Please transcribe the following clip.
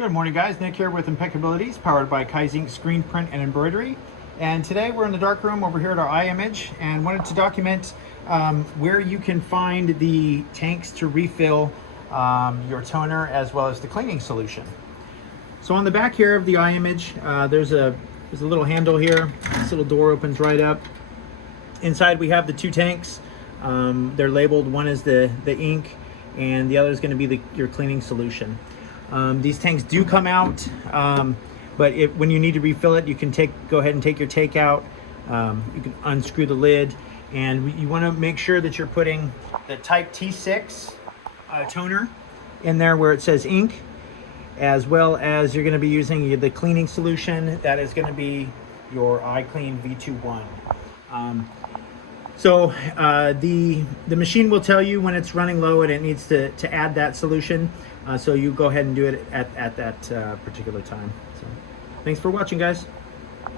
Good morning, guys. Nick here with Impeccabilities, powered by Kaizink Screen Print and Embroidery. And today we're in the darkroom over here at our iImage and wanted to document where you can find the tanks to refill your toner as well as the cleaning solution. So on the back here of the iImage, there's a little handle here. This little door opens right up. Inside we have the two tanks. They're labeled. One is the ink and the other is going to be your cleaning solution. These tanks do come out, but when you need to refill it, you can go ahead and take your take out. You can unscrew the lid, and you want to make sure that you're putting the type T6 toner in there where it says ink, as well as you're going to be using the cleaning solution. That is going to be your iClean V21. So the machine will tell you when it's running low and it needs to add that solution. So you go ahead and do it at that particular time. So thanks for watching, guys.